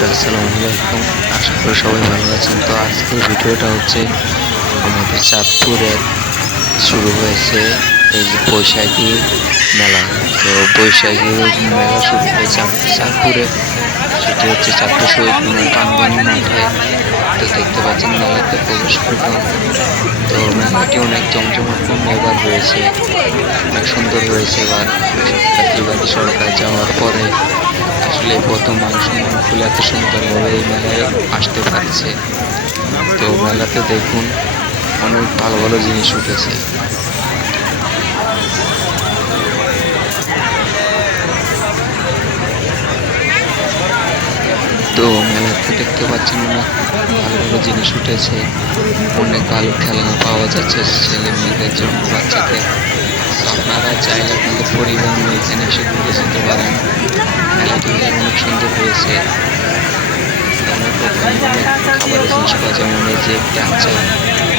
বন্ধুরা, আসসালামু আলাইকুম। আশা করি সবাই ভালো আছেন। তো আজকের ভিডিওটা হচ্ছে আমাদের চাঁদপুরে শুরু হয়েছে এই যে বৈশাখী মেলা। তো বৈশাখী মেলা শুরু হয়েছে আমাদের চাঁদপুরে। সেটি হচ্ছে চাঁদপুর শহীদ মিনার প্রাঙ্গণ মাঠে। তো দেখতে পাচ্ছেন মেলাতে প্রবেশ করলাম তো মেলাটি অনেক জমজমাটপূর্ণ এবার হয়েছে অনেক সুন্দর হয়েছে এবার জাতীয়বাদী সরকার যাওয়ার পরে আসলে প্রথম মানুষ মন খুলে এত সুন্দরভাবে এই মেলায় আসতে পারছে। তো মেলাতে দেখুন, অনেক ভালো ভালো জিনিস উঠেছে। তো দেখতে পাচ্ছেন অনেক ভালো ভালো জিনিস উঠেছে। অনেক ভালো খেলনা পাওয়া যাচ্ছে ছেলে মেয়েদের জন্য, বাচ্চাদের। আপনারা চাইলে আপনাদের পরিবার নিয়ে এখানে এসে ঘুরে যেতে পারেন। মেলাটি অনেক সুন্দর হয়েছে। অনেক রকম যে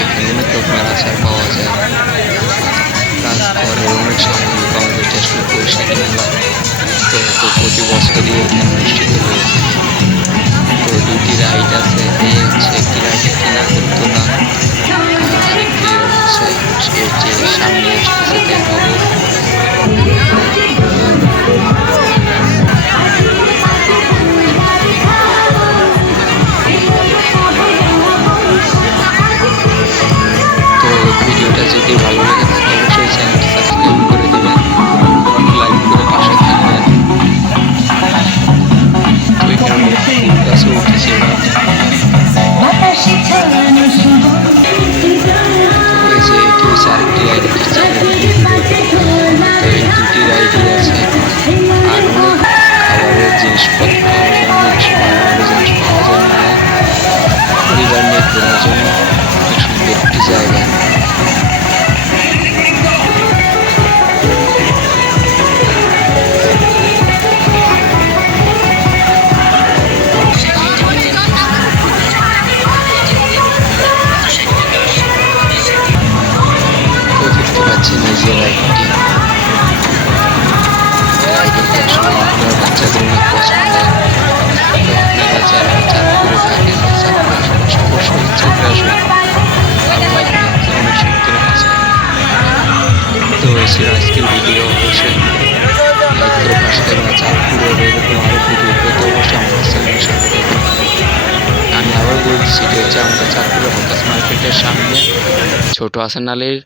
এখানে অনেক রকমের আচার পাওয়া যায়। প্লাস ঘরের অনেক সামগ্রী ভিডিওটা যদি ভালো লেগে থাকে পাচ্ছেন এই যে রাইডটি রাইডটি আসলে আপনার তো আপনারা যারা লাগবে তো অনেক সুন্দর আছে তো ছিল আজকের ভিডিও অবশ্যই করে পাশে থাকবেন চাঁদপুরের এরকম আরও ভিডিও আমি আবার বলছি হচ্ছে আমাদের চাঁদপুরের হকাস মার্কেটের সামনে ছোট হাসান আলীর